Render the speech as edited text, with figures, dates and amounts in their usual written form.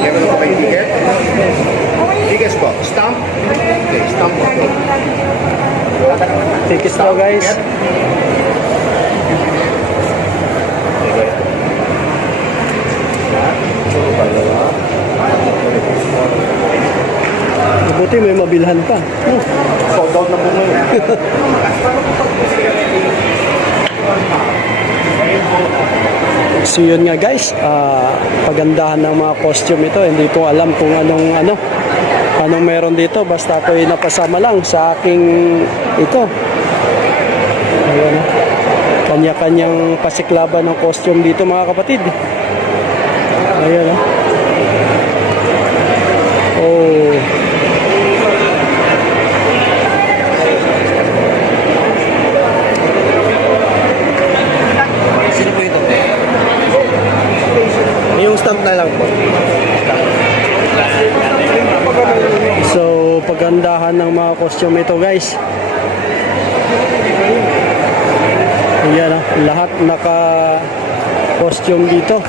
Meron po kayo ticket? Tickets po. Stamp? Okay, stamp po. Tickets daw guys. Buti may mabilhan pa. Sold out na po ngayon. So yun nga guys, pagandahan ng mga costume ito. Hindi ko alam kung anong meron dito. Basta ako'y napasama lang sa aking ito. Ayan, kanya-kanyang pasiklaban ng costume dito mga kapatid. Ayan, oh. Sino po ito? Yung stamp na lang po. So pagandahan ng mga costume ito guys. Ayan, lahat naka costume dito.